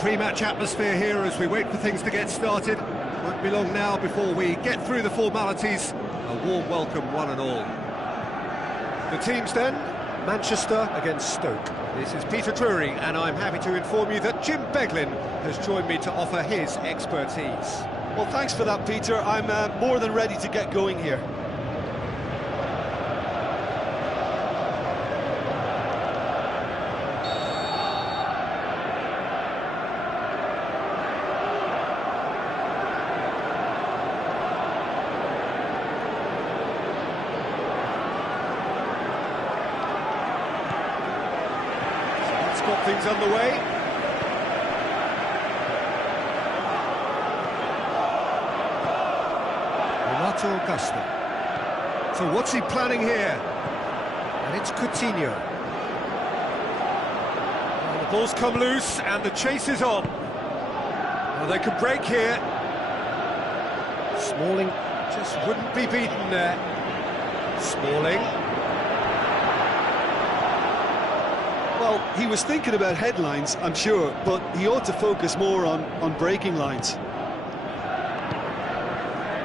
pre-match atmosphere here as we wait for things to get started. Won't be long now before we get through the formalities. A warm welcome, one and all. The teams then, Manchester against Stoke. This is Peter Drury, and I'm happy to inform you that Jim Beglin has joined me to offer his expertise. Well, thanks for that, Peter. I'm more than ready to get going here. Got things underway. Renato Augusto. So what's he planning here? And it's Coutinho. Well, the ball's come loose and the chase is on. Well, they could break here. Smalling just wouldn't be beaten there. Smalling. Well, he was thinking about headlines, I'm sure, but he ought to focus more on breaking lines.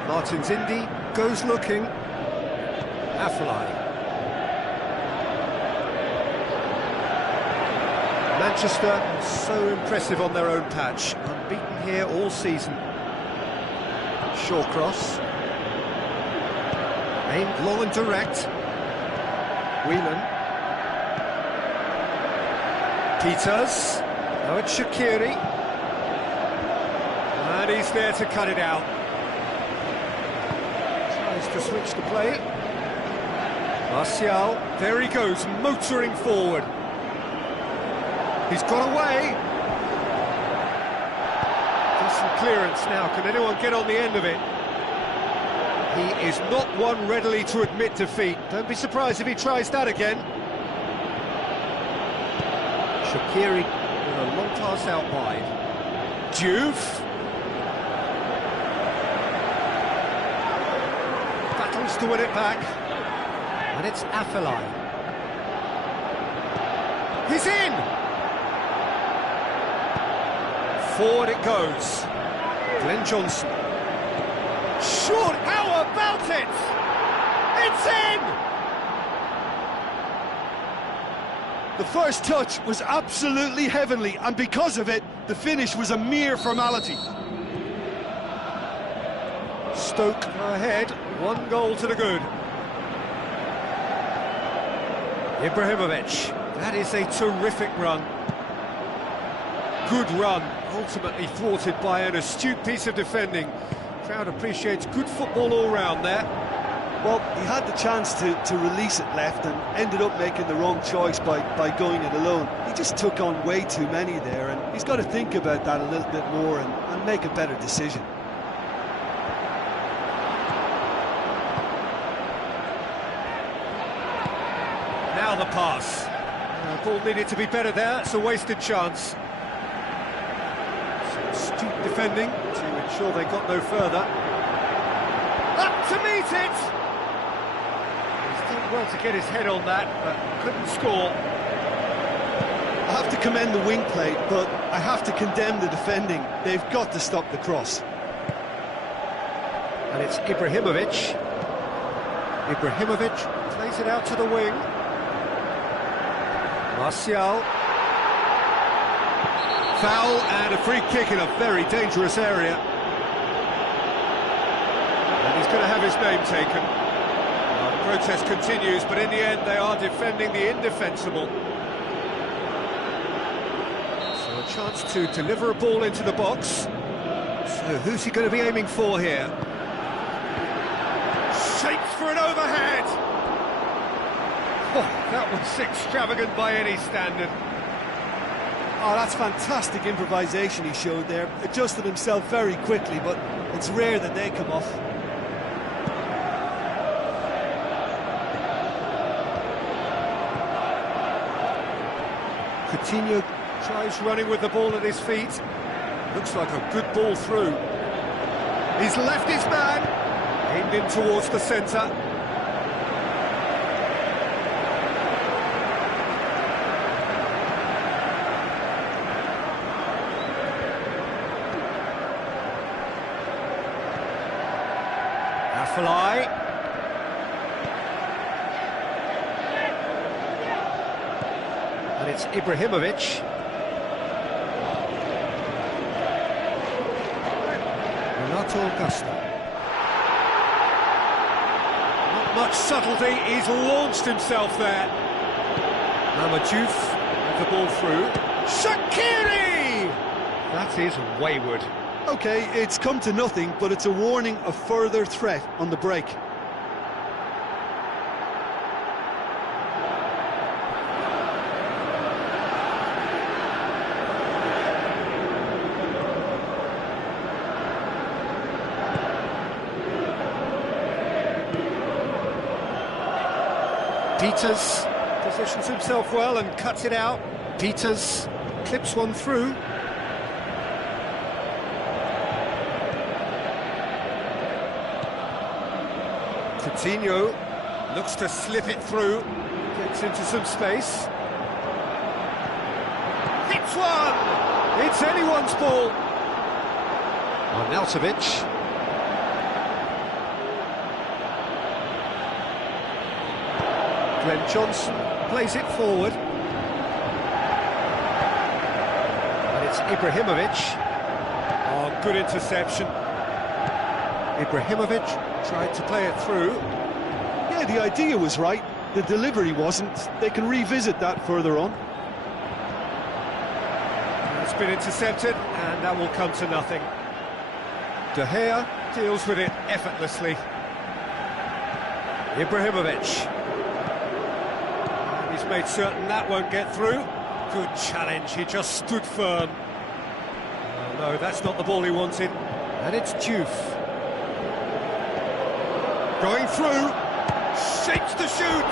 Martins Indy goes looking. Afellay. Manchester so impressive on their own patch, unbeaten here all season. Shawcross. Aimed long and direct. Whelan. Peters, now it's Shaqiri, and he's there to cut it out. Tries to switch the play. Martial, there he goes, motoring forward. He's got away. Decent clearance now, can anyone get on the end of it? He is not one readily to admit defeat. Don't be surprised if he tries that again. Shaqiri with a long pass out wide. Juve. Battles to win it back. And it's Afellay. He's in! Forward it goes. Glenn Johnson. Short, how about it? It's in! The first touch was absolutely heavenly, and because of it, the finish was a mere formality. Stoke go ahead, 1 goal to the good. Ibrahimovic, that is a terrific run. Good run, ultimately thwarted by an astute piece of defending. Crowd appreciates good football all round there. Well, he had the chance to release it left and ended up making the wrong choice by going it alone. He just took on way too many there, and he's got to think about that a little bit more and make a better decision. Now the pass. Ball needed to be better there, it's a wasted chance. Some astute defending to ensure they got no further. Up to meet it! Well to get his head on that, but couldn't score. I have to commend the wing play, but I have to condemn the defending. They've got to stop the cross. And it's Ibrahimovic. Ibrahimovic plays it out to the wing. Martial. Foul and a free kick in a very dangerous area. And he's going to have his name taken. The protest continues, but in the end they are defending the indefensible. So a chance to deliver a ball into the box. So who's he going to be aiming for here? Shapes for an overhead! Oh, that was extravagant by any standard. Oh, that's fantastic improvisation he showed there. Adjusted himself very quickly, but it's rare that they come off. Coutinho tries running with the ball at his feet. Looks like a good ball through. He's left his man. Aimed in towards the centre. Careful eye. And it's Ibrahimovic. Renato Augusto. Not much subtlety, he's launched himself there. Mamadou with the ball through. Shaqiri! That is wayward. OK, it's come to nothing, but it's a warning of further threat on the break. Peters positions himself well and cuts it out. Peters clips one through. Coutinho looks to slip it through, gets into some space. Hits one! It's anyone's ball. Arnautovic. Glenn Johnson plays it forward. And it's Ibrahimovic. Oh, good interception. Ibrahimovic tried to play it through. Yeah, the idea was right. The delivery wasn't. They can revisit that further on. It's been intercepted, and that will come to nothing. De Gea deals with it effortlessly. Ibrahimovic. He's made certain that won't get through. Good challenge, he just stood firm. Oh, no, that's not the ball he wanted. And it's Diouf. Going through. Shapes to shoot.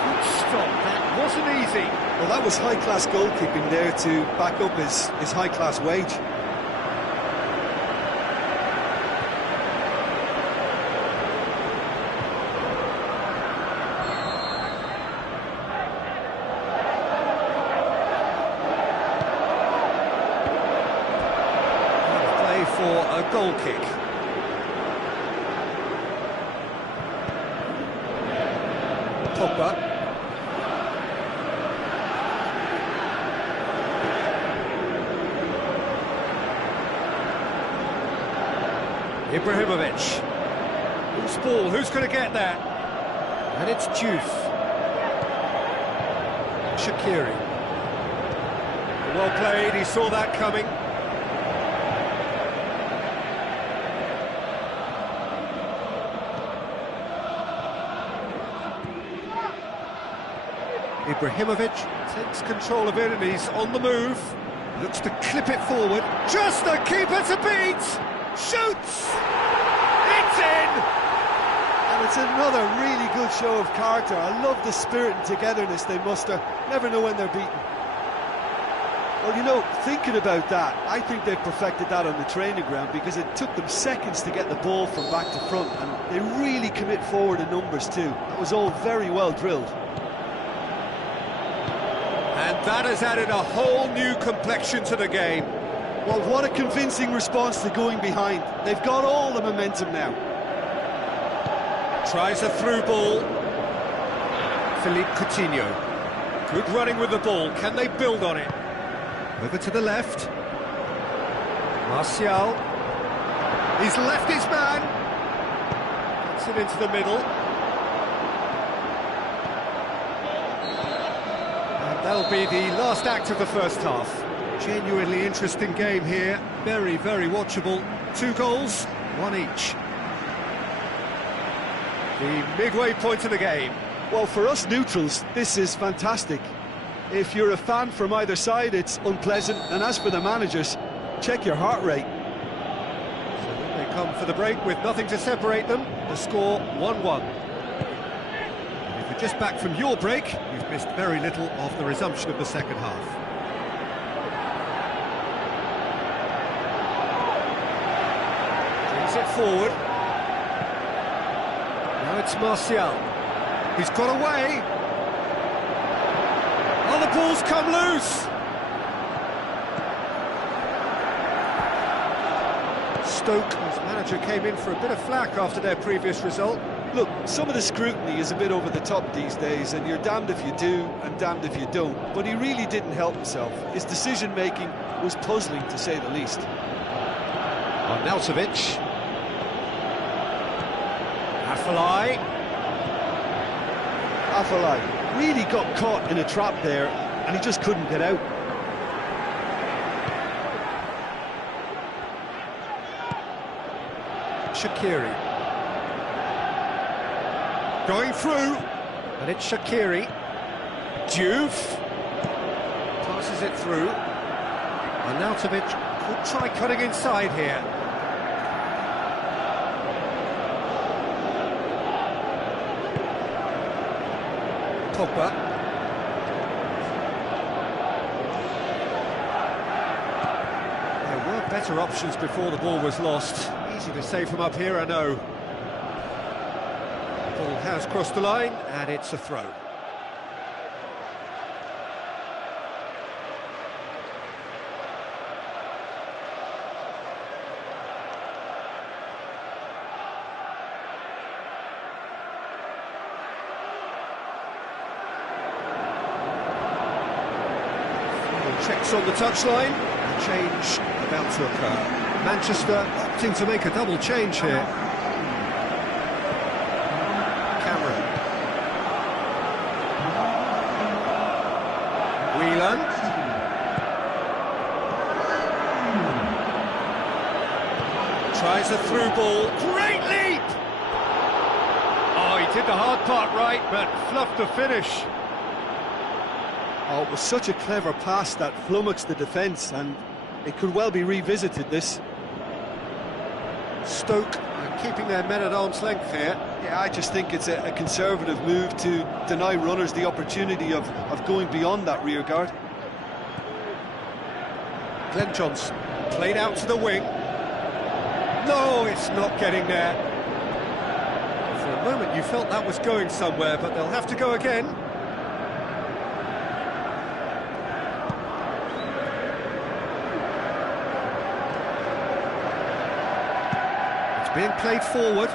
Good stop, that wasn't easy. Well, that was high-class goalkeeping there to back up his high-class wage. For a goal kick. Pogba. Ibrahimovic. Who's ball? Who's going to get that? And it's Diouf. Shaqiri. Well played, he saw that coming. Ibrahimovic takes control of it and he's on the move. Looks to clip it forward. Just the keeper to beat! Shoots! It's in! And it's another really good show of character. I love the spirit and togetherness they muster. Never know when they're beaten. Well, you know, thinking about that, I think they've perfected that on the training ground because it took them seconds to get the ball from back to front, and they really commit forward in numbers too. That was all very well drilled. And that has added a whole new complexion to the game. Well, what a convincing response to going behind. They've got all the momentum now. Tries a through ball. Philippe Coutinho. Good running with the ball. Can they build on it? Over to the left. Martial. He's left his man. Gets it into the middle. That'll be the last act of the first half. Genuinely interesting game here. Very, very watchable. 2 goals, 1 each. The midway point of the game. Well, for us neutrals, this is fantastic. If you're a fan from either side, it's unpleasant. And as for the managers, check your heart rate. So then they come for the break with nothing to separate them. The score 1-1. Just back from your break, you've missed very little of the resumption of the second half. Brings it forward. Now it's Martial. He's got away. Oh, the ball's come loose. Stoke, whose manager came in for a bit of flack after their previous result. Look, some of the scrutiny is a bit over the top these days, and you're damned if you do and damned if you don't. But he really didn't help himself. His decision-making was puzzling, to say the least. Arnautovic. Afellay. Afellay really got caught in a trap there, and he just couldn't get out. Shaqiri. Going through, and it's Shaqiri. Diouf passes it through. Arnautovic could try cutting inside here. Pogba. There were better options before the ball was lost. Easy to say from up here, I know. The ball has crossed the line, and it's a throw. Checks on the touchline, and change about to occur. Manchester opting to make a double change here. Cameron. Whelan. Tries a through ball. Great leap! Oh, he did the hard part right, but fluffed the finish. Oh, it was such a clever pass that flummoxed the defence, and it could well be revisited, this. Stoke are keeping their men at arm's length here. Yeah, I just think it's a conservative move to deny runners the opportunity of going beyond that rear guard. Glenn Johnson played out to the wing. No, it's not getting there. For a moment you felt that was going somewhere, but they'll have to go again. Being played forward.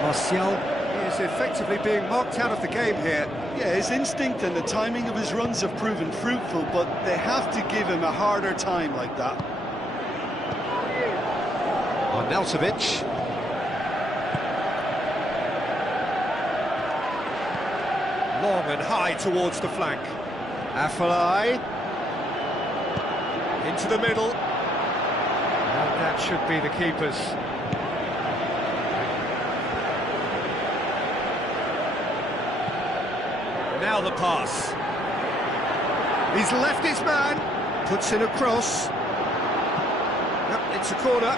Martial is effectively being marked out of the game here. Yeah, his instinct and the timing of his runs have proven fruitful, but they have to give him a harder time like that. Arnautovic. Long and high towards the flank. Afellay. Into the middle. And that should be the keepers. Now the pass. He's left his man. Puts in a cross. Yep, it's a corner.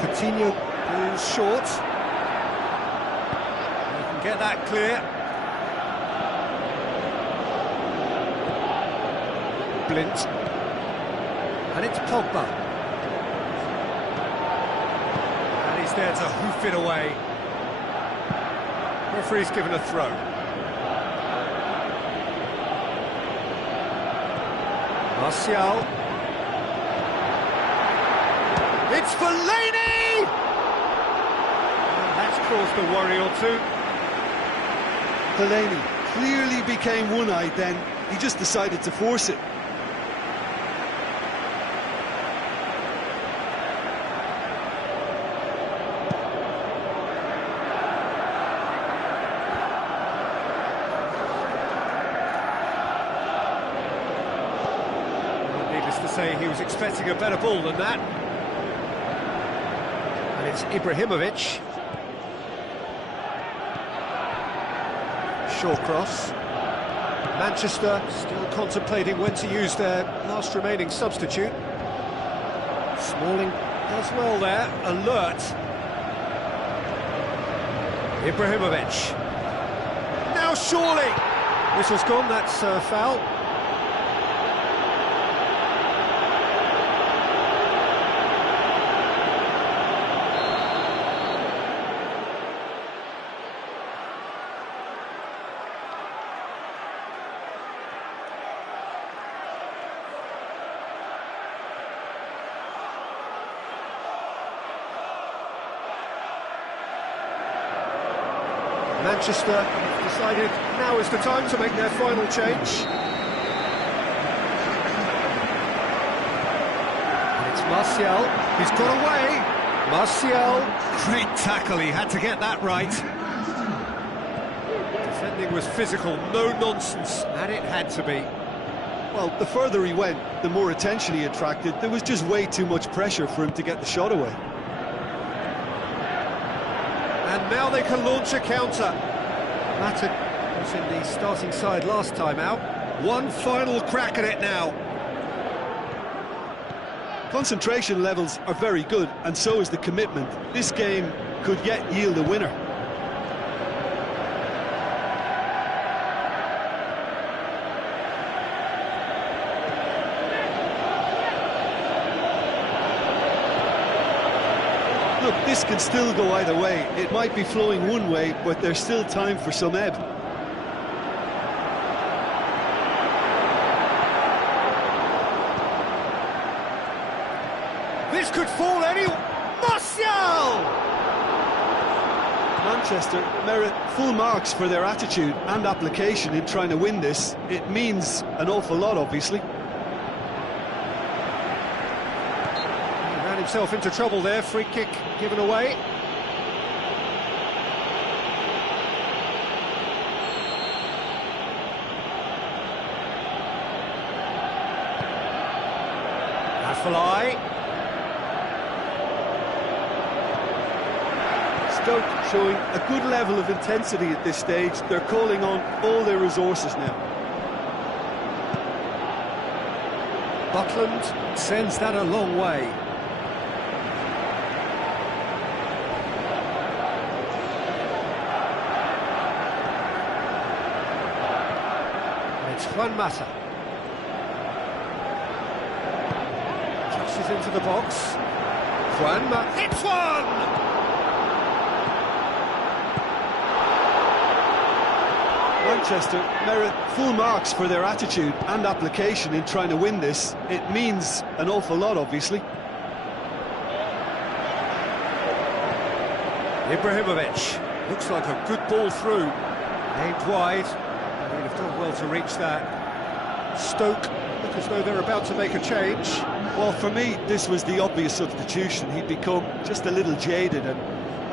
Coutinho goes short. You can get that clear. Blint, and it's Pogba, and he's there to hoof it away. Referee's given a throw. Martial, it's Fellaini, and that's caused a worry or two. Fellaini clearly became one-eyed then. He just decided to force it. Say he was expecting a better ball than that. And it's Ibrahimovic. Short cross. Manchester still contemplating when to use their last remaining substitute. Smalling does well there, alert. Ibrahimovic. Now surely! Whistle's gone, that's a foul. Manchester have decided now is the time to make their final change. And it's Martial, he's got away. Martial, great tackle, he had to get that right. Defending was physical, no nonsense, and it had to be. Well, the further he went, the more attention he attracted. There was just way too much pressure for him to get the shot away. And now they can launch a counter. Mata was in the starting side last time out. One final crack at it now. Concentration levels are very good, and so is the commitment. This game could yet yield a winner. Look, this can still go either way. It might be flowing one way, but there's still time for some ebb. This could fall any... Martial! Manchester merit full marks for their attitude and application in trying to win this. It means an awful lot, obviously. Himself into trouble there, free kick given away. Afellay. Stoke showing a good level of intensity at this stage. They're calling on all their resources now. Butland sends that a long way. It's Juan Mata. Crosses into the box. Juan Mata hits one! Manchester merit full marks for their attitude and application in trying to win this. It means an awful lot, obviously. Ibrahimovic. Looks like a good ball through. Aimed wide. He'd have done well to reach that. Stoke look as though they're about to make a change. Well, for me, this was the obvious substitution. He'd become just a little jaded, and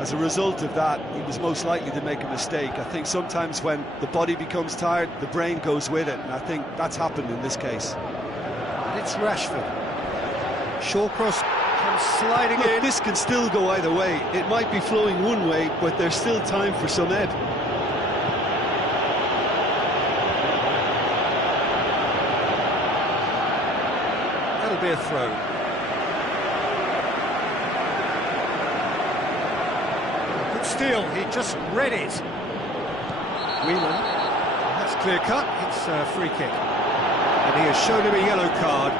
as a result of that, he was most likely to make a mistake. I think sometimes when the body becomes tired, the brain goes with it, and I think that's happened in this case. And it's Rashford. Shawcross comes sliding Look, in. this can still go either way. It might be flowing one way, but there's still time for some ebb. That'll be a throw. Good steal, he just read it. Whelan, that's clear cut, it's a free kick. And he has shown him a yellow card.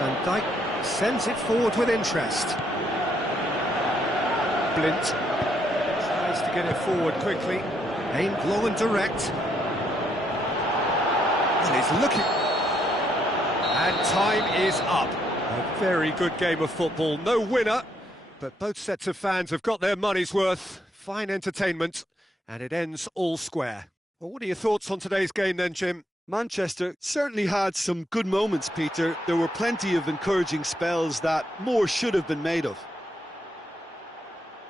Van Dijk sends it forward with interest. Blint tries to get it forward quickly, aimed long and direct. And he's looking. And time is up. A very good game of football. No winner, but both sets of fans have got their money's worth. Fine entertainment, and it ends all square. Well, what are your thoughts on today's game then, Jim? Manchester certainly had some good moments, Peter. There were plenty of encouraging spells that more should have been made of.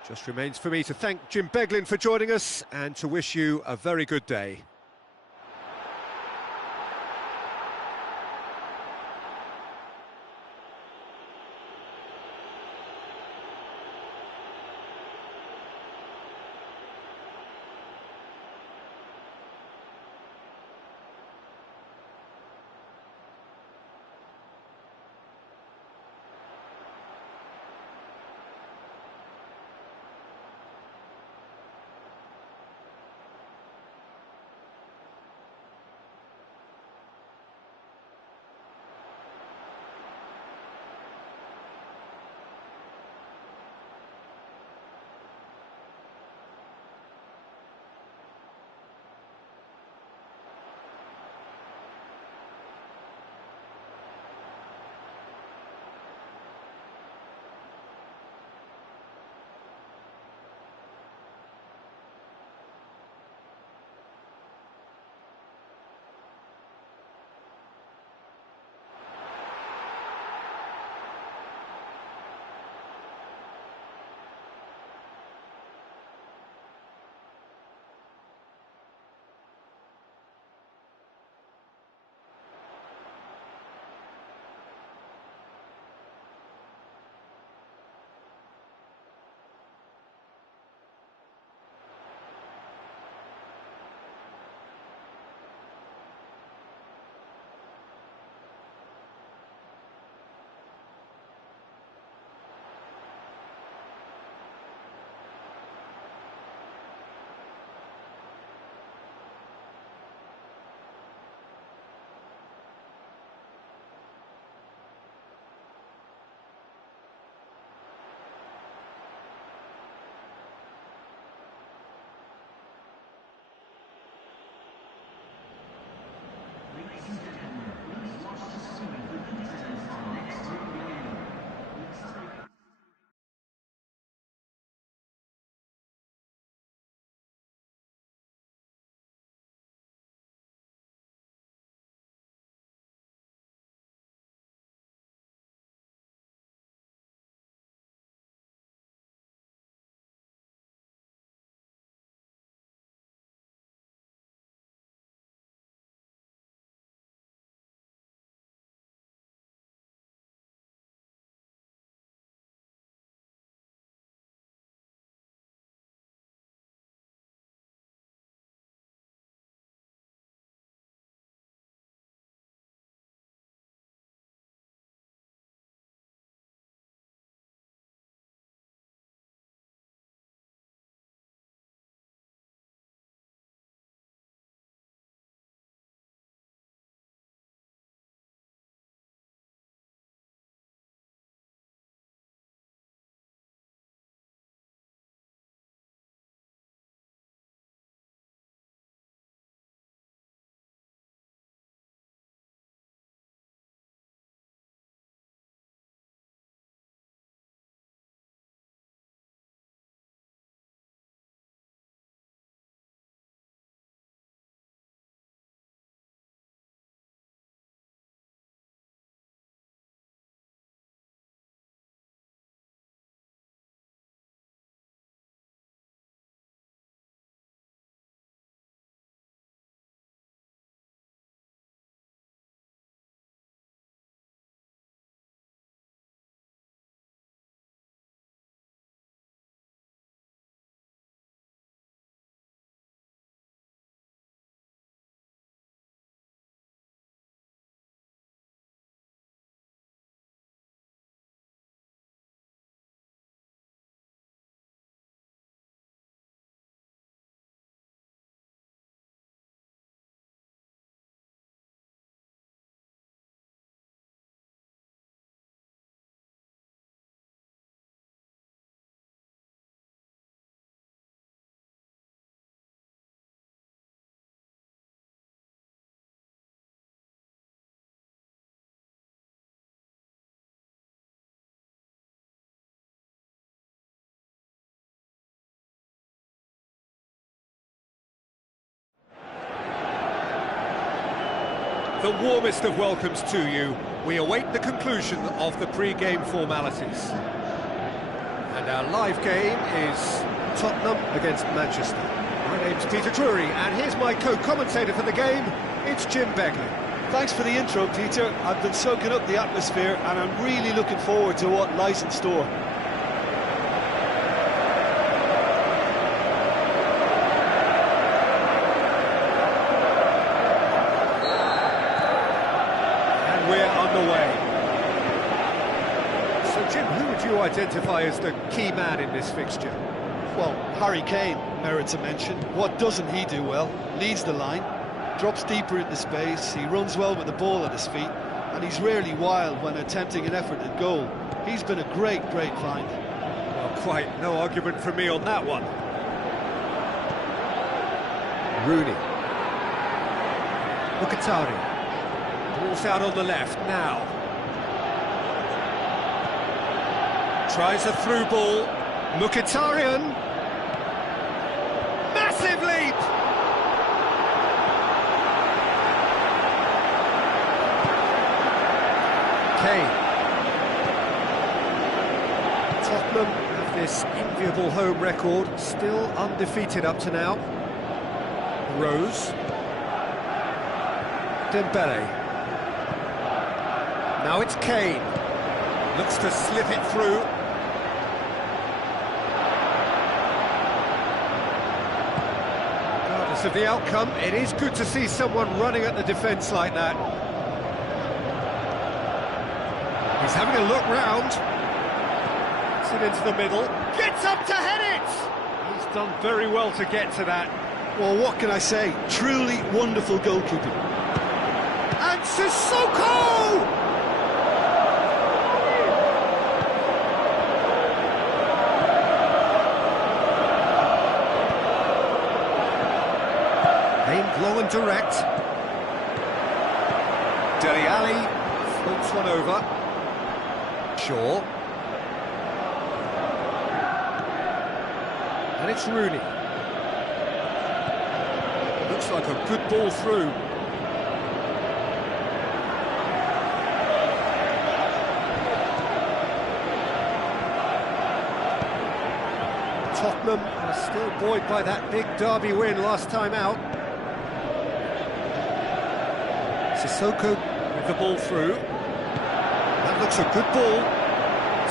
Just remains for me to thank Jim Beglin for joining us and to wish you a very good day. The warmest of welcomes to you. We await the conclusion of the pre-game formalities. And our live game is Tottenham against Manchester. My name's Peter Drury, and here's my co-commentator for the game, it's Jim Begley. Thanks for the intro, Peter. I've been soaking up the atmosphere, and I'm really looking forward to what lies in store. We're underway. So, Jim, who would you identify as the key man in this fixture? Well, Harry Kane merits a mention. What doesn't he do well? Leads the line, drops deeper into space, he runs well with the ball at his feet, and he's rarely wild when attempting an effort at goal. He's been a great find. Well, quite no argument from me on that one. Rooney. Mkhitaryan. Ball's out on the left now. Tries a through ball. Mkhitaryan. Massive leap! Kane. Tottenham have this enviable home record, still undefeated up to now. Rose. Dembele. Now it's Kane. Looks to slip it through. Regardless of the outcome, it is good to see someone running at the defence like that. He's having a look round. Gets it into the middle. Gets up to head it! He's done very well to get to that. Well, what can I say? Truly wonderful goalkeeping. And Sissoko! Aimed low and direct. Dele Alli floats one over. Shaw. And it's Rooney. Looks like a good ball through. Tottenham are still buoyed by that big derby win last time out. Sissoko with the ball through. That looks a good ball.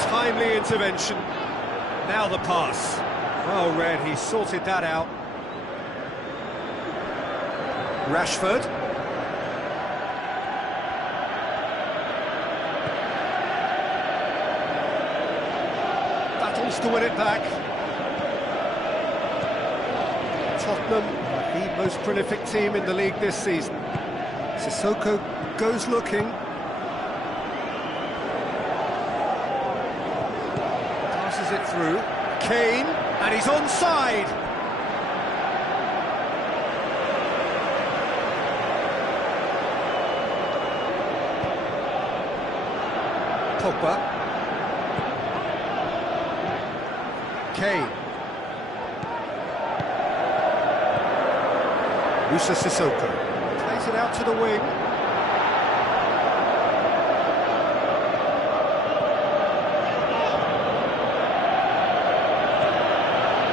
Timely intervention. Now the pass. Well read, he sorted that out. Rashford. Battles to win it back. Tottenham, the most prolific team in the league this season. Sissoko goes looking. Passes it through. Kane, and he's onside. Pogba. Kane. Musa Sissoko. Plays it out to the wing.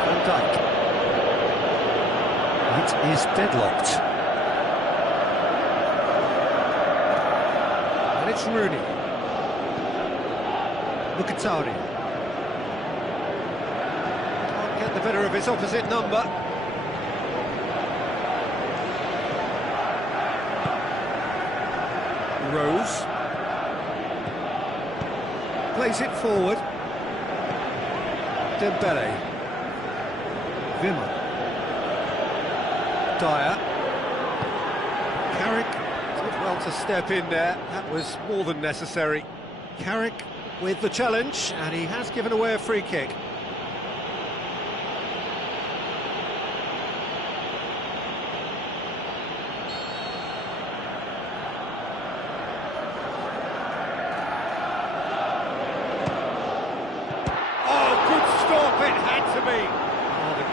Van Dijk. It is deadlocked. And it's Rooney. Mkhitaryan. Can't get the better of his opposite number. Rose plays it forward. Dembele. Wimmer. Dyer. Carrick did well to step in there. That was more than necessary. Carrick with the challenge, and he has given away a free kick.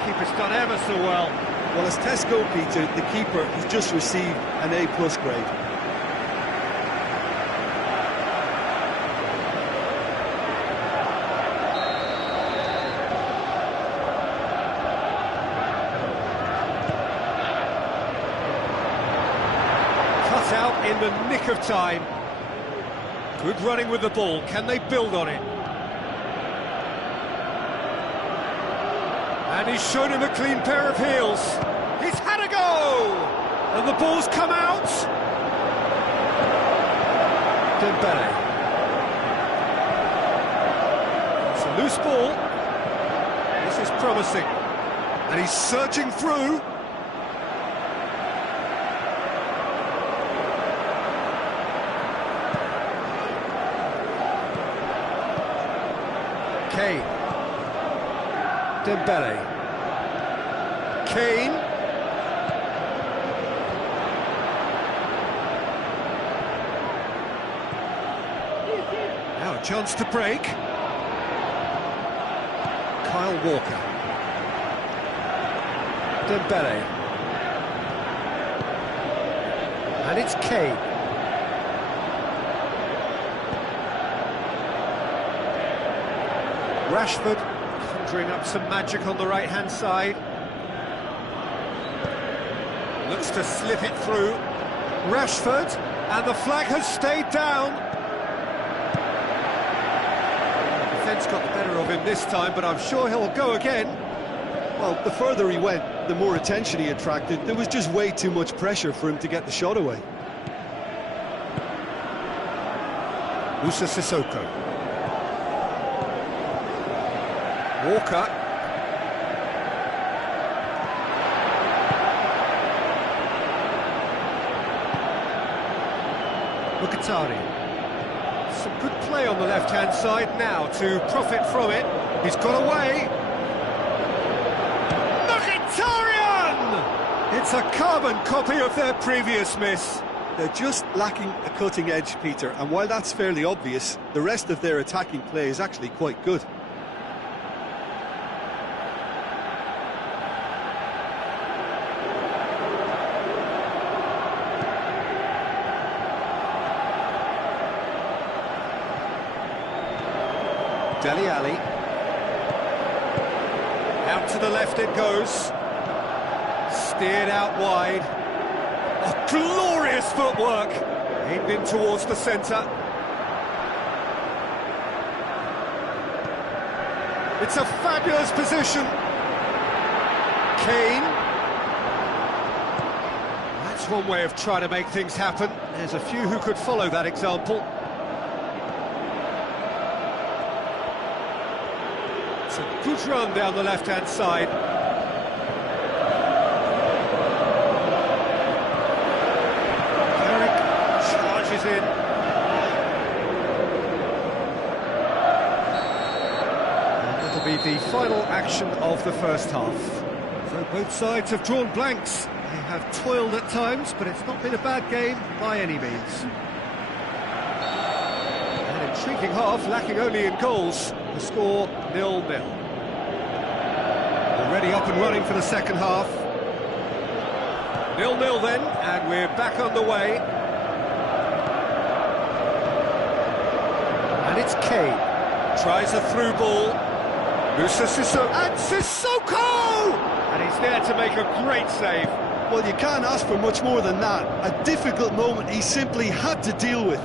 Keeper's done ever so well. Well, as Tesco, Peter, the keeper has just received an A+ grade. out in the nick of time. Good running with the ball. Can they build on it? And he's shown him a clean pair of heels. He's had a go! And the ball's come out. Dembele. It's a loose ball. This is promising. And he's surging through. Kane. Dembele. Kane. Now a chance to break. Kyle Walker. Dembele. And it's Kane. Rashford conjuring up some magic on the right-hand side. Looks to slip it through. Rashford, and the flag has stayed down. The defence got the better of him this time, but I'm sure he'll go again. Well, the further he went, the more attention he attracted. There was just way too much pressure for him to get the shot away. Musa Sissoko. Walker. Mkhitaryan. Some good play on the left-hand side now to profit from it. He's got away. Mkhitaryan! It's a carbon copy of their previous miss. They're just lacking a cutting edge, Peter, and while that's fairly obvious, the rest of their attacking play is actually quite good. Dele Alli. Out to the left it goes. Steered out wide. Oh, glorious footwork! Aimed in towards the centre. It's a fabulous position. Kane. That's one way of trying to make things happen. There's a few who could follow that example. It's a good run down the left-hand side. Carrick charges in. And that'll be the final action of the first half. So both sides have drawn blanks. They have toiled at times, but it's not been a bad game by any means. An intriguing half, lacking only in goals. The score 0-0. Already up and running for the second half. 0-0 then, and we're back on the way. And it's Kane. Tries a through ball. Musa Sissoko. And Sissoko! And he's there to make a great save. Well, you can't ask for much more than that. A difficult moment he simply had to deal with.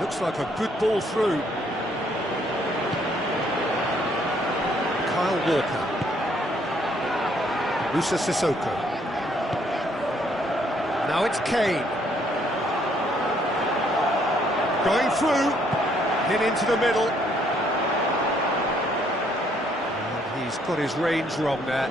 Looks like a good ball through. Kyle Walker. Musa Sissoko. Now it's Kane. Going through. Hit into the middle. And he's got his range wrong there.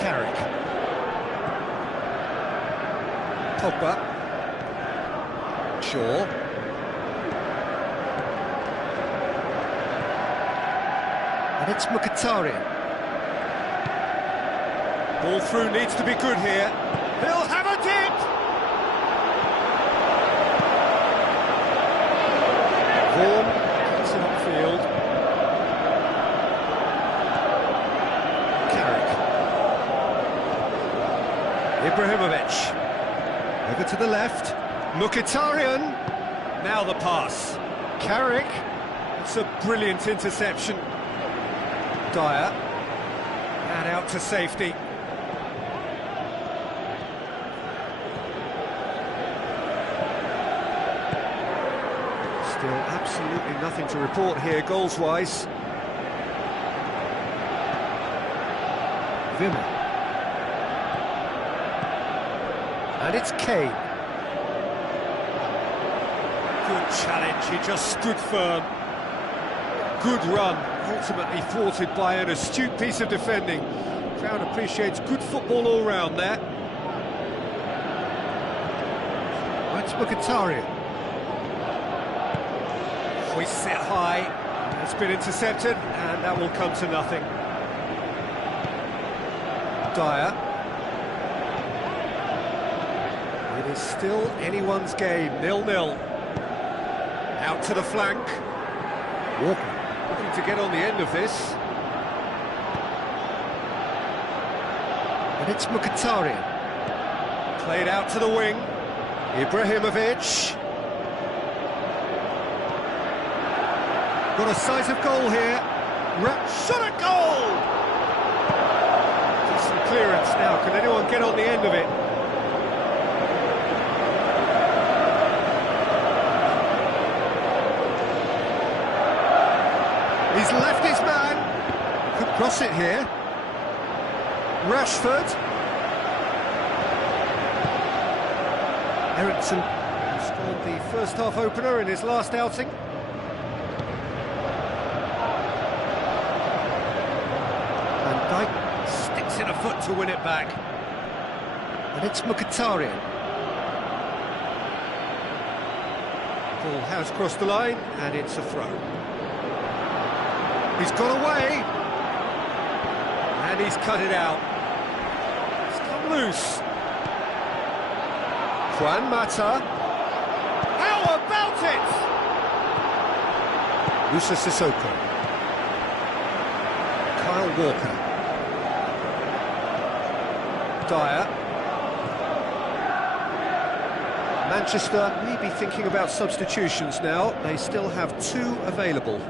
Carrick. Pogba. Shaw. And it's Mkhitaryan. Ball through needs to be good here. He'll have a dip! Vaughan gets it upfield. Carrick. Ibrahimovic. Over to the left. Mkhitaryan. Now the pass. Carrick. It's a brilliant interception. Dyer. And out to safety. Still absolutely nothing to report here, goals-wise. Wimmer. And it's Kane. Good challenge, he just stood firm. Good run, ultimately thwarted by an astute piece of defending. Crowd appreciates good football all round there. That's Mkhitaryan. Hoists it high, it's been intercepted, and that will come to nothing. Dyer. It is still anyone's game, 0-0. Out to the flank. Walker looking to get on the end of this. And it's Mkhitaryan. Played out to the wing. Ibrahimovic. Got a sight of goal here. Shot at goal! Decent clearance now. Can anyone get on the end of it? He's left his man. Could cross it here. Rashford. Eriksson scored the first half opener in his last outing. Sticks in a foot to win it back. And it's Mkhitaryan. Ball has crossed the line, and it's a throw. He's got away. And he's cut it out. It's come loose. Juan Mata. How about it? Musa Sissoko. Kyle Walker. Dyer. Manchester may be thinking about substitutions now. They still have 2 available.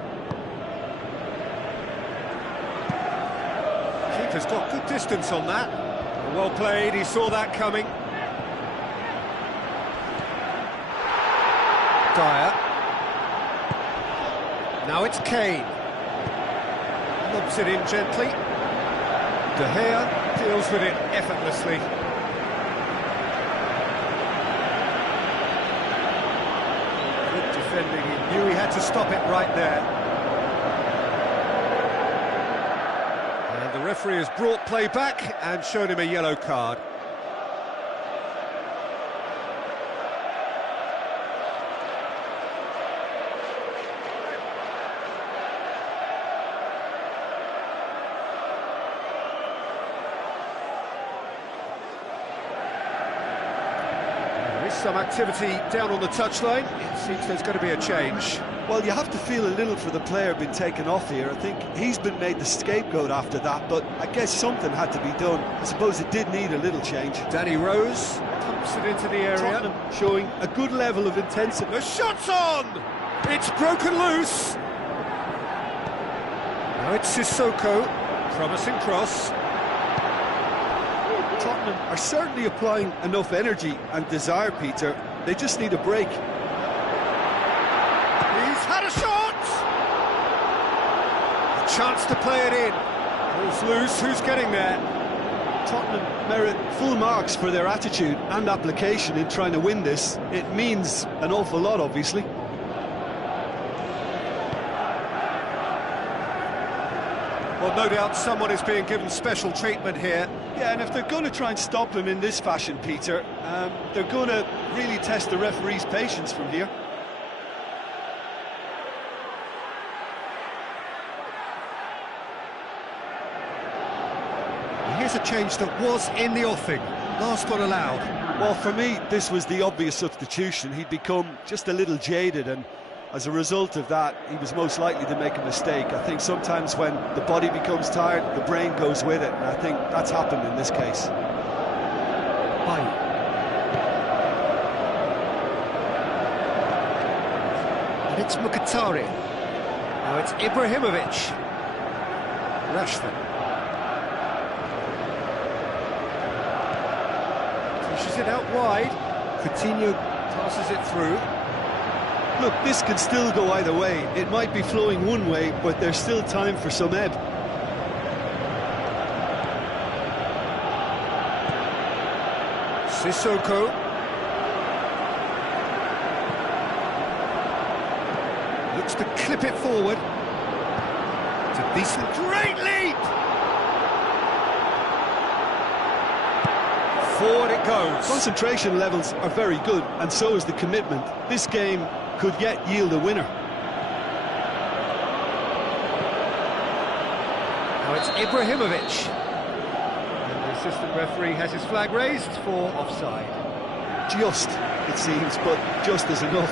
Keeper's got good distance on that. Well played, he saw that coming. Dyer. Now it's Kane. Lobs it in gently. De Gea deals with it effortlessly. Good defending, he knew he had to stop it right there. And the referee has brought play back and shown him a yellow card. Some activity down on the touchline. It seems there's going to be a change. Well, you have to feel a little for the player being taken off here. I think he's been made the scapegoat after that, but I guess something had to be done. I suppose it did need a little change. Danny Rose pumps it into the area. Tottenham showing a good level of intensity. The shot's on! It's broken loose. Now it's Sissoko. Promising cross. Tottenham are certainly applying enough energy and desire, Peter. They just need a break. He's had a shot! A chance to play it in. Ball's loose, who's getting there? Tottenham merit full marks for their attitude and application in trying to win this. It means an awful lot, obviously. Well, no doubt someone is being given special treatment here. Yeah, and if they're going to try and stop him in this fashion, Peter, they're going to really test the referee's patience from here. a change that was in the offing. Last one allowed. Well, for me, this was the obvious substitution. He'd become just a little jaded, and as a result of that, he was most likely to make a mistake. I think sometimes when the body becomes tired, the brain goes with it, and I think that's happened in this case. And it's Mkhitaryan. Now it's Ibrahimovic. Rashford. Pushes it out wide. Coutinho passes it through. Look, this can still go either way. It might be flowing one way, but there's still time for some ebb. Sissoko. Looks to clip it forward. It's a decent, great leap! Forward it goes. Concentration levels are very good, and so is the commitment. This game could yet yield a winner. Now it's Ibrahimovic. And the assistant referee has his flag raised for offside. Just, it seems, but just is enough.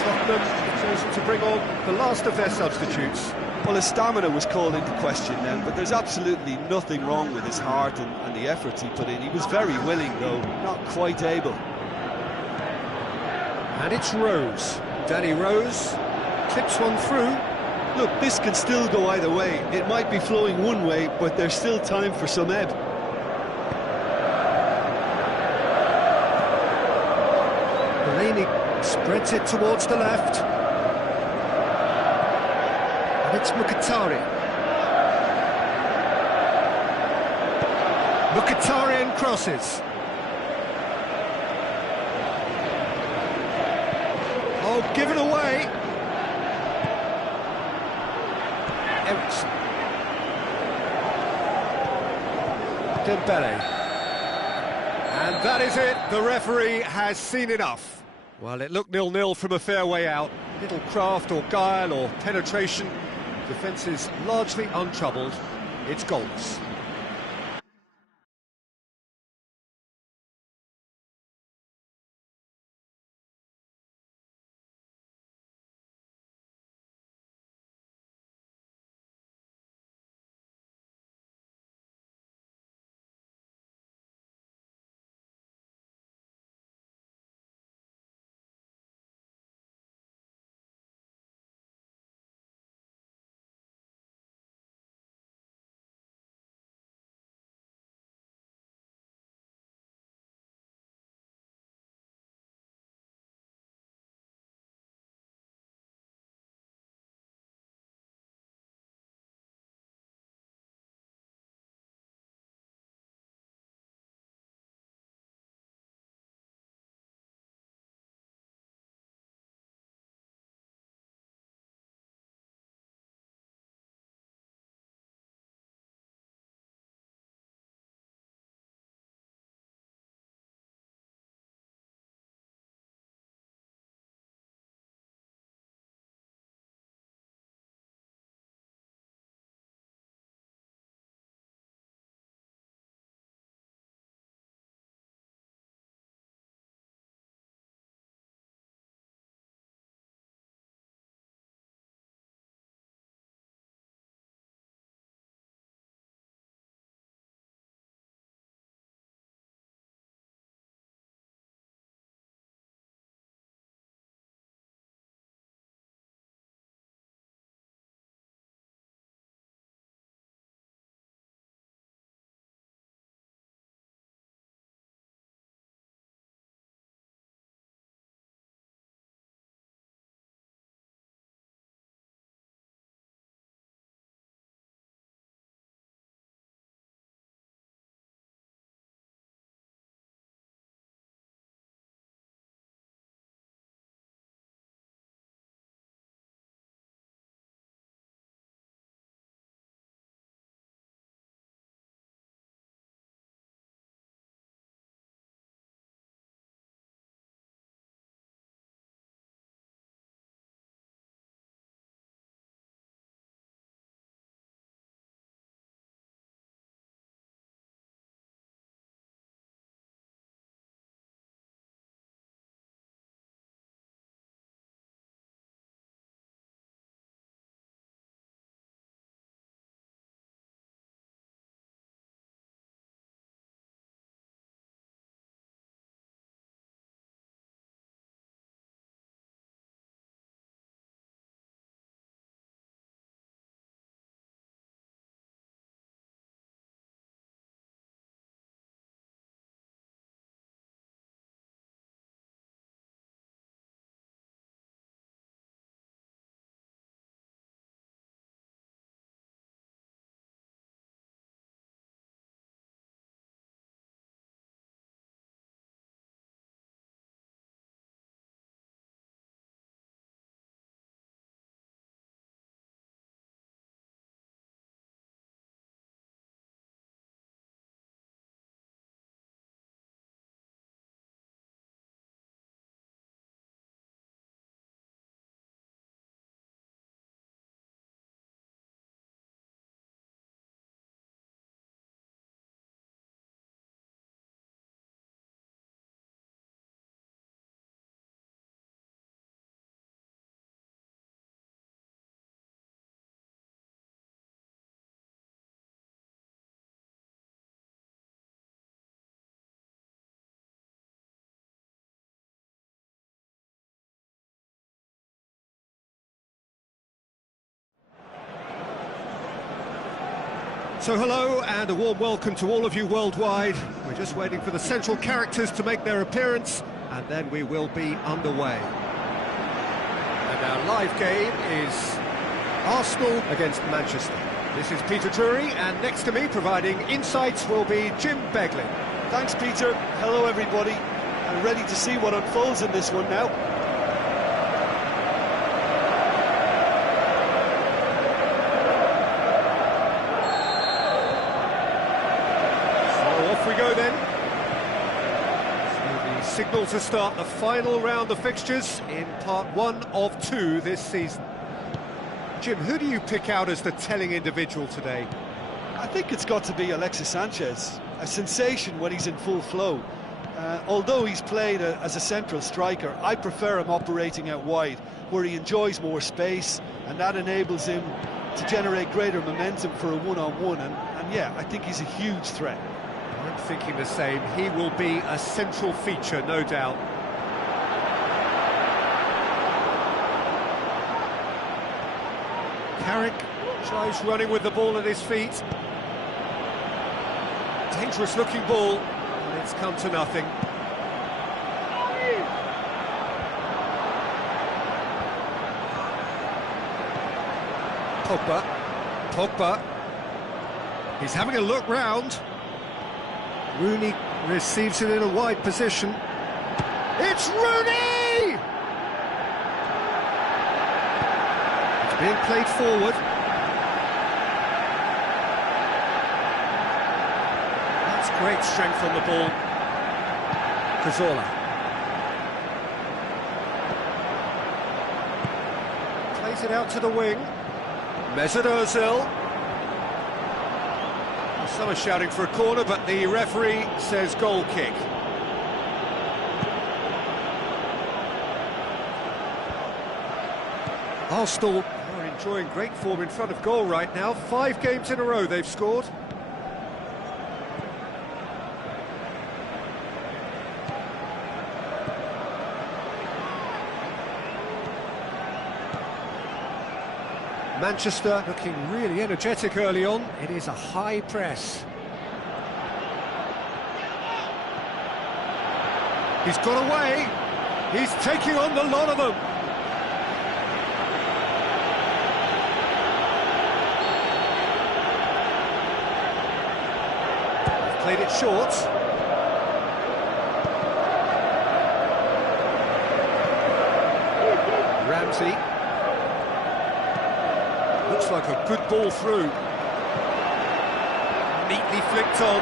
Tottenham have chosen to bring on the last of their substitutes. Well, his stamina was called into question then, but there's absolutely nothing wrong with his heart and the efforts he put in. He was very willing, though, not quite able. And it's Rose. Danny Rose clips one through. Look, this can still go either way. It might be flowing one way, but there's still time for some ebb. Delaney spreads it towards the left. And it's Mkhitaryan. Mkhitaryan crosses. Oh, given away. Ericsson. Dembele. And that is it. The referee has seen enough. Well, it looked 0-0 from a fair way out. Little craft or guile or penetration. Defence is largely untroubled. It's goalless. So hello and a warm welcome to all of you worldwide. We're just waiting for the central characters to make their appearance and then we will be underway. And our live game is Arsenal against Manchester. This is Peter Drury and next to me providing insights will be Jim Beglin. Thanks, Peter. Hello, everybody. I'm ready to see what unfolds in this one now. So off we go then. So the signal to start the final round of fixtures in part 1 of 2 this season. Jim, who do you pick out as the telling individual today? I think it's got to be Alexis Sanchez. A sensation when he's in full flow. Although he's played as a central striker, I prefer him operating out wide, where he enjoys more space, and that enables him to generate greater momentum for a one-on-one, and yeah, I think he's a huge threat. I'm thinking the same. He will be a central feature, no doubt. Carrick tries running with the ball at his feet. Dangerous looking ball, and it's come to nothing. Pogba. He's having a look round. Rooney receives it in a wide position. It's Rooney! It's being played forward. Great strength on the ball. Cazorla. Plays it out to the wing. Mesut Ozil. Some are shouting for a corner, but the referee says goal kick. Arsenal are enjoying great form in front of goal right now. 5 games in a row they've scored. Manchester looking really energetic early on. It is a high press. He's got away. He's taking on the lot of them. He's played it short. Ramsey. Looks like a good ball through. Neatly flicked on.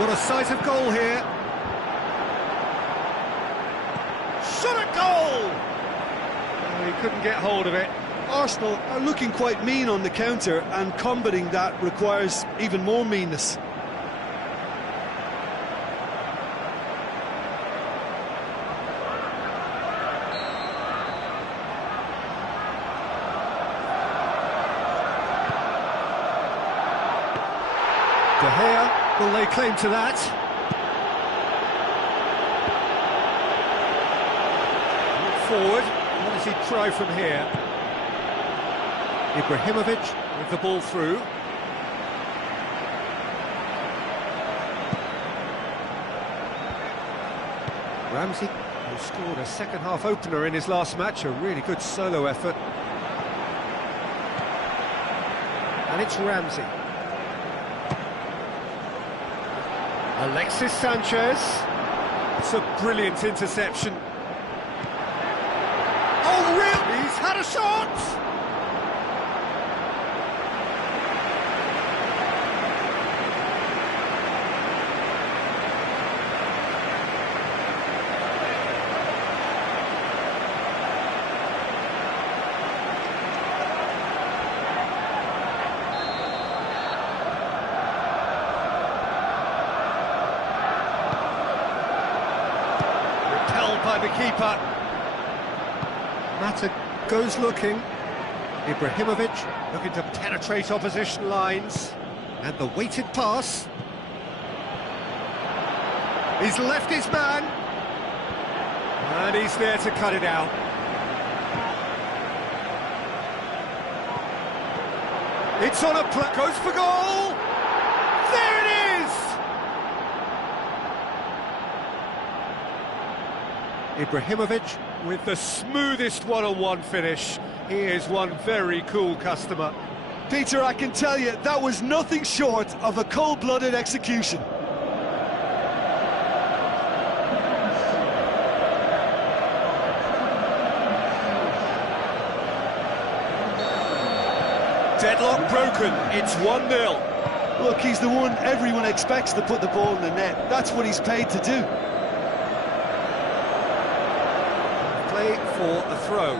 What a sight of goal here. Shot at goal! Oh, he couldn't get hold of it. Arsenal are looking quite mean on the counter, and combating that requires even more meanness. De Gea will lay claim to that. Look forward. What does he try from here? Ibrahimovic with the ball through. Ramsey, who scored a second-half opener in his last match, a really good solo effort. And it's Ramsey. Alexis Sanchez. It's a brilliant interception. Oh, really? He's had a shot! By the keeper. Mata goes looking. Ibrahimovic looking to penetrate opposition lines. And the weighted pass. He's left his man. And he's there to cut it out. It's on a goes for goal! There it is! Ibrahimovic with the smoothest one-on-one finish. He is one very cool customer. Peter, I can tell you, that was nothing short of a cold-blooded execution. Deadlock broken, it's 1-0. Look, he's the one everyone expects to put the ball in the net. That's what he's paid to do. Play for the throw.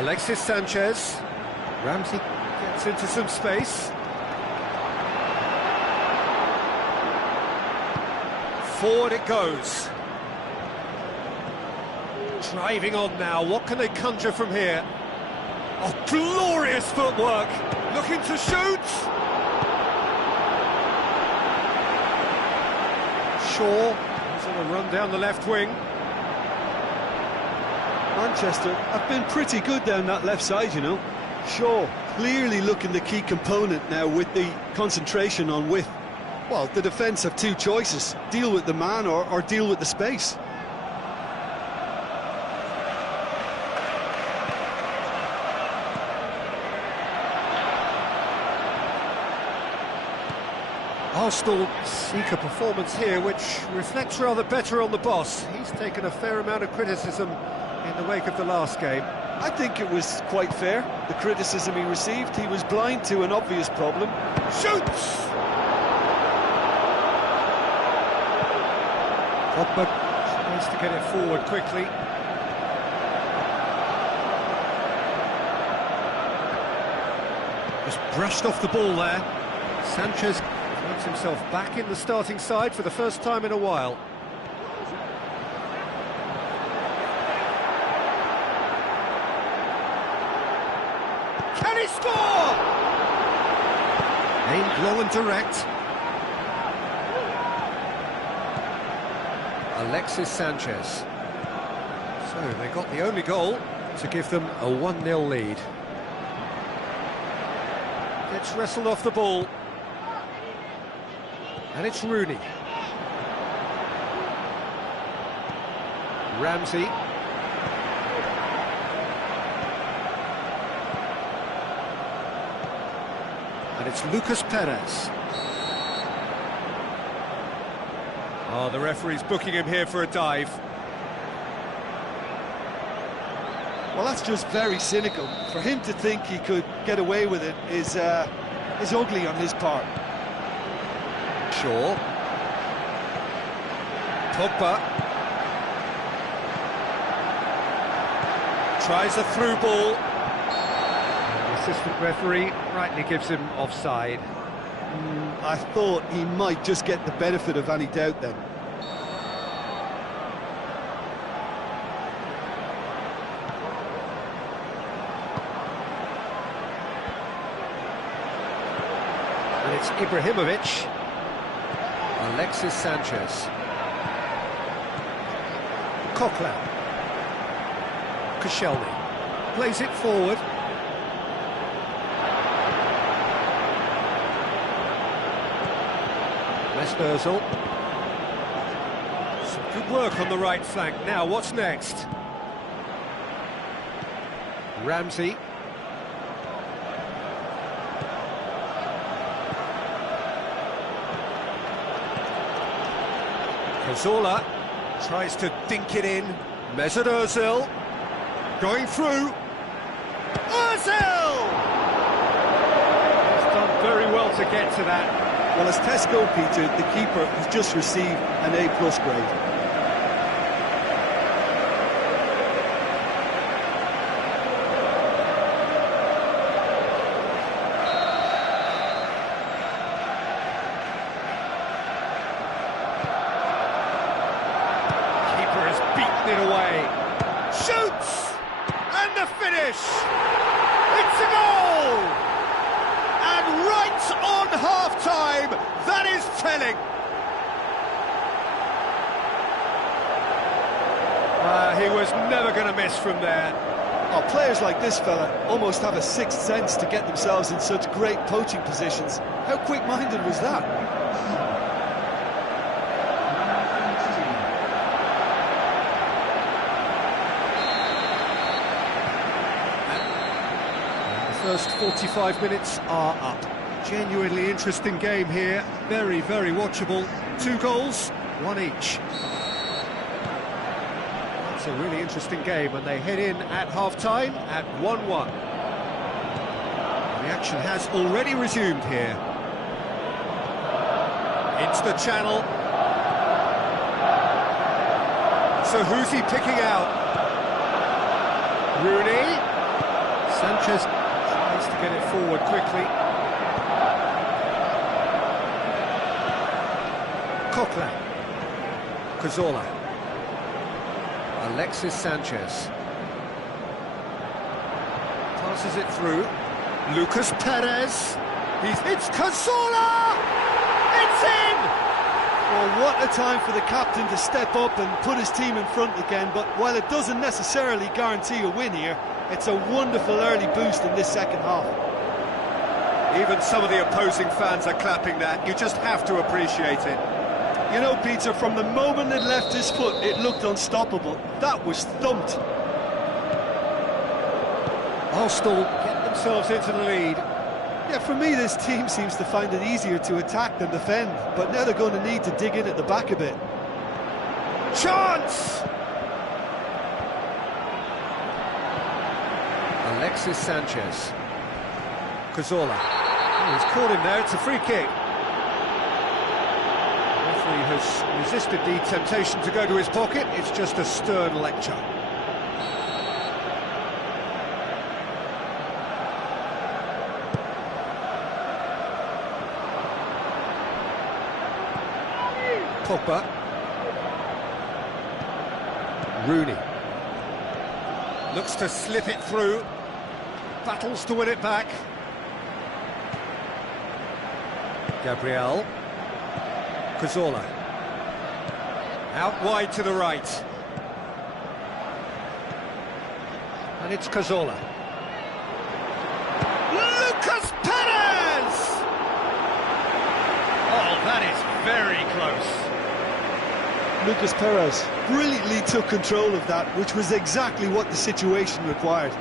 Alexis Sanchez. Ramsey gets into some space. Forward it goes. Driving on now, what can they conjure from here? Oh, glorious footwork! Looking to shoot! Shaw is on a run down the left wing. Manchester have been pretty good down that left side, you know. Shaw clearly looking the key component now with the concentration on width. Well, the defence have two choices: deal with the man or deal with the space. Arsenal seek a performance here which reflects rather better on the boss. He's taken a fair amount of criticism in the wake of the last game. I think it was quite fair, the criticism he received. He was blind to an obvious problem. Shoots! Pogba tries to get it forward quickly. Just brushed off the ball there. Sanchez finds himself back in the starting side for the first time in a while. Can he score? Aimed low and direct. Alexis Sanchez. So they got the only goal to give them a 1-0 lead. Gets wrestled off the ball. And it's Rooney. Ramsey. And it's Lucas Perez. Oh, the referee's booking him here for a dive. Well, that's just very cynical. For him to think he could get away with it is ugly on his part. Shaw. Pogba. Tries a through ball. And the assistant referee rightly gives him offside. I thought he might just get the benefit of any doubt then. And it's Ibrahimovic. Alexis Sanchez. Coquelin. Koscielny. Plays it forward. Özil. Some good work on the right flank. Now, what's next? Ramsey. Cazorla tries to dink it in. Mesut Özil going through. Özil! He's done very well to get to that. Well, as Tesco, Peter, the keeper has just received an A+ grade. Keeper has beaten it away. Shoots! And the finish! It's a goal! And right on half-time, that is telling. He was never going to miss from there. Oh, players like this fella almost have a sixth sense to get themselves in such great poaching positions. How quick-minded was that? The first 45 minutes are up. Genuinely interesting game here. Very, very watchable. 2 goals, 1 each. It's a really interesting game, and they head in at half-time at 1-1. The action has already resumed here. Into the channel. So who's he picking out? Rooney. Sanchez tries to get it forward quickly. Coquelin. Cazorla. Alexis Sanchez passes it through. Lucas Perez. It's Cazorla! It's in! Well, what a time for the captain to step up and put his team in front again, but while it doesn't necessarily guarantee a win here, it's a wonderful early boost in this second half. Even some of the opposing fans are clapping that. You just have to appreciate it. You know, Peter, from the moment it left his foot, it looked unstoppable. That was thumped. Arsenal get themselves into the lead. Yeah, for me, this team seems to find it easier to attack than defend, but now they're going to need to dig in at the back a bit. Chance! Alexis Sanchez. Cazorla. Oh, he's caught him there, it's a free kick. He has resisted the temptation to go to his pocket. It's just a stern lecture. Pogba. Rooney. Looks to slip it through. Battles to win it back. Gabriel. Cazorla. Out wide to the right. And it's Cazorla. Lucas Perez! Oh, that is very close. Lucas Perez brilliantly took control of that, which was exactly what the situation required.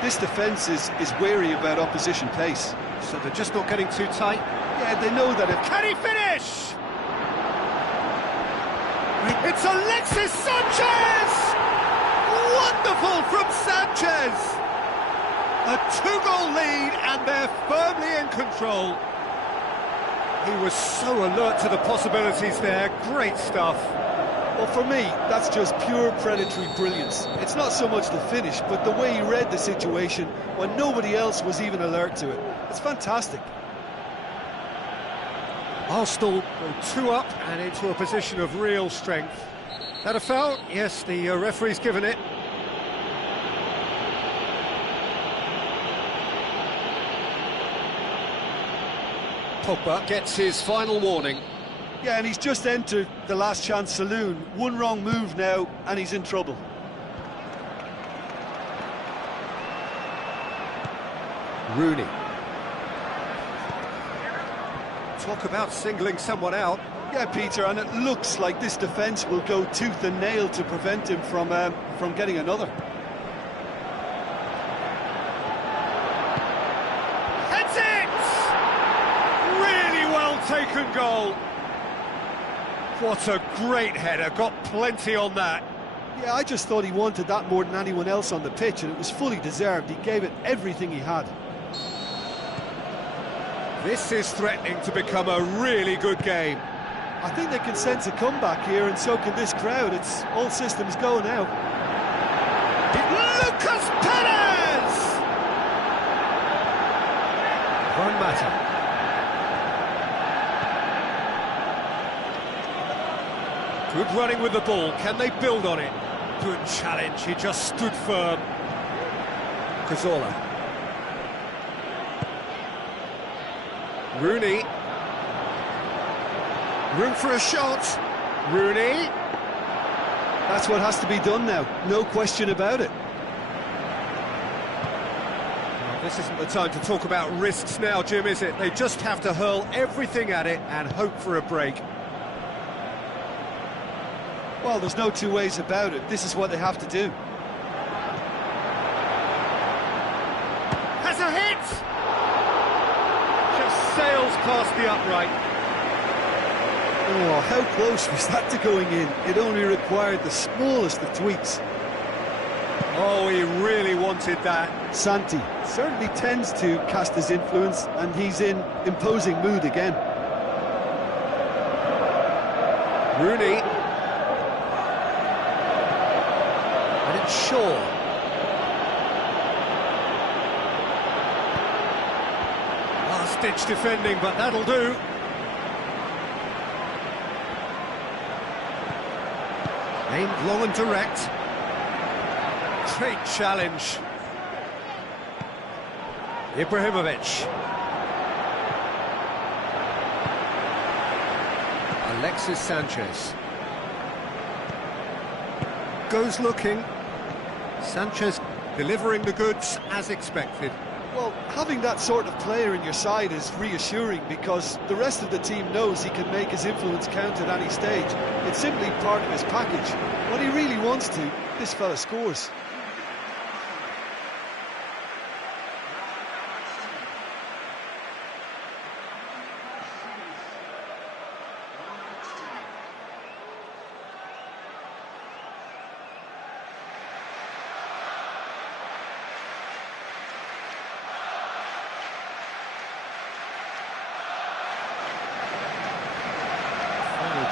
This defence is wary about opposition pace. So they're just not getting too tight. Yeah, they know that if... Can he finish? It's Alexis Sanchez! Wonderful from Sanchez! A 2-goal lead, and they're firmly in control. He was so alert to the possibilities there. Great stuff. Well, for me, that's just pure predatory brilliance. It's not so much the finish, but the way he read the situation when nobody else was even alert to it. It's fantastic. Arsenal go 2 up and into a position of real strength. That a foul? Yes, the referee's given it. Pogba gets his final warning. Yeah, and he's just entered the last chance saloon. One wrong move now, and he's in trouble. Rooney. Talk about singling someone out. Yeah, Peter, and it looks like this defence will go tooth and nail to prevent him from getting another. Heads it! Really well taken goal. What a great header, got plenty on that. Yeah, I just thought he wanted that more than anyone else on the pitch, and it was fully deserved. He gave it everything he had. This is threatening to become a really good game. I think they can sense a comeback here, and so can this crowd. It's all systems go now. Lucas Perez! Juan Mata. Good running with the ball. Can they build on it? Good challenge. He just stood firm. Cazorla. Rooney. Room for a shot. Rooney. That's what has to be done now, no question about it. Well, this isn't the time to talk about risks now, Jim, is it? They just have to hurl everything at it and hope for a break. Well, there's no two ways about it. This is what they have to do. Has a hit! Just sails past the upright. Oh, how close was that to going in? It only required the smallest of tweaks. Oh, he really wanted that. Santi certainly tends to cast his influence, and he's in imposing mood again. Rooney. And it's Shaw. Last-ditch defending, but that'll do. Aimed long and direct. Great challenge. Ibrahimovic. Alexis Sanchez. Goes looking. Sanchez delivering the goods as expected. Well, having that sort of player in your side is reassuring because the rest of the team knows he can make his influence count at any stage. It's simply part of his package. When he really wants to, this fella scores.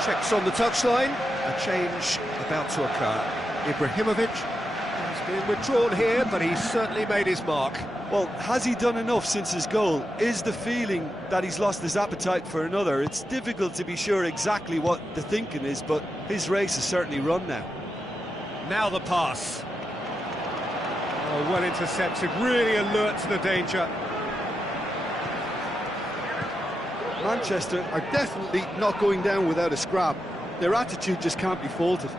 Checks on the touchline, a change about to occur. Ibrahimovic has been withdrawn here, but he's certainly made his mark. Well, has he done enough since his goal? Is the feeling that he's lost his appetite for another? It's difficult to be sure exactly what the thinking is, but his race is certainly run now. Now the pass. Oh, well intercepted, really alert to the danger. Manchester are definitely not going down without a scrap. Their attitude just can't be faulted.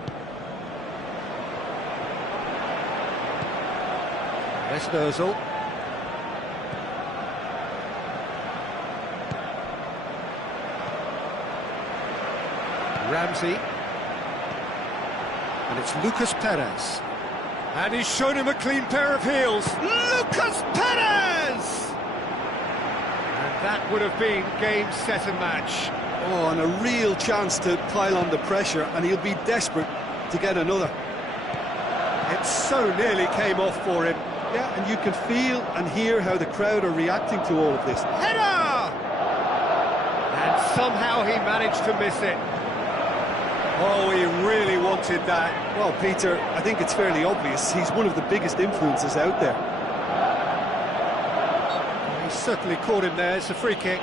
Yes, Ozil. Ramsey. And it's Lucas Perez. And he's shown him a clean pair of heels. Lucas Perez! And that would have been game, set and match. Oh, and a real chance to pile on the pressure, and he'll be desperate to get another. It so nearly came off for him. Yeah, and you can feel and hear how the crowd are reacting to all of this. Header! And somehow he managed to miss it. Oh, he really wanted that. Well, Peter, I think it's fairly obvious. He's one of the biggest influences out there. He certainly caught him there. It's a free kick.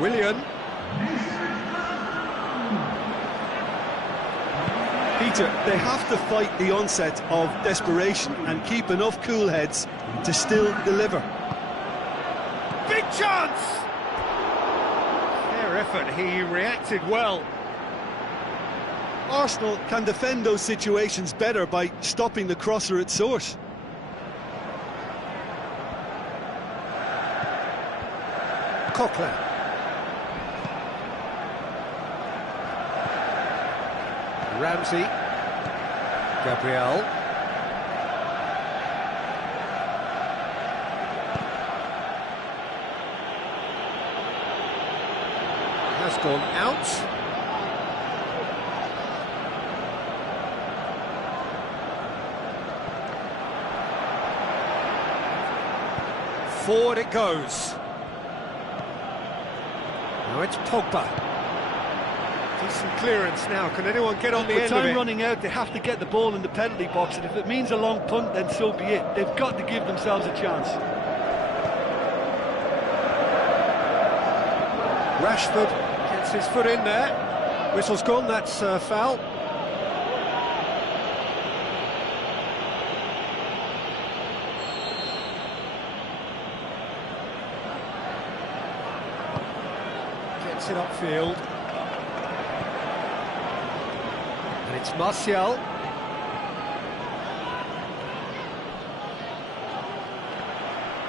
Willian. Peter, they have to fight the onset of desperation and keep enough cool heads to still deliver. Big chance! Fair effort, he reacted well. Arsenal can defend those situations better by stopping the crosser at source. Coquelin. Ramsey. Gabriel. Has gone out. Forward it goes. Now it's Pogba. Decent clearance now. Can anyone get on the end of it? With time running out, they have to get the ball in the penalty box, and if it means a long punt, then so be it. They've got to give themselves a chance. Rashford gets his foot in there. Whistle's gone, that's foul. Gets it upfield. And it's Martial.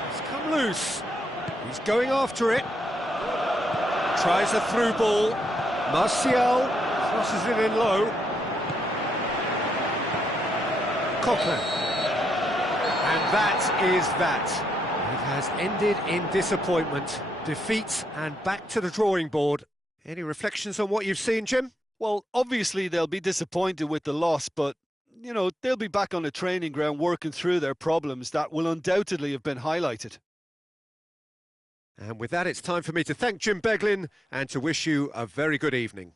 He's come loose. He's going after it. Tries a through ball. Martial crosses it in low. Coquelin. And that is that. It has ended in disappointment, defeat, and back to the drawing board. Any reflections on what you've seen, Jim? Well, obviously they'll be disappointed with the loss, but, you know, they'll be back on the training ground working through their problems that will undoubtedly have been highlighted. And with that, it's time for me to thank Jim Beglin and to wish you a very good evening.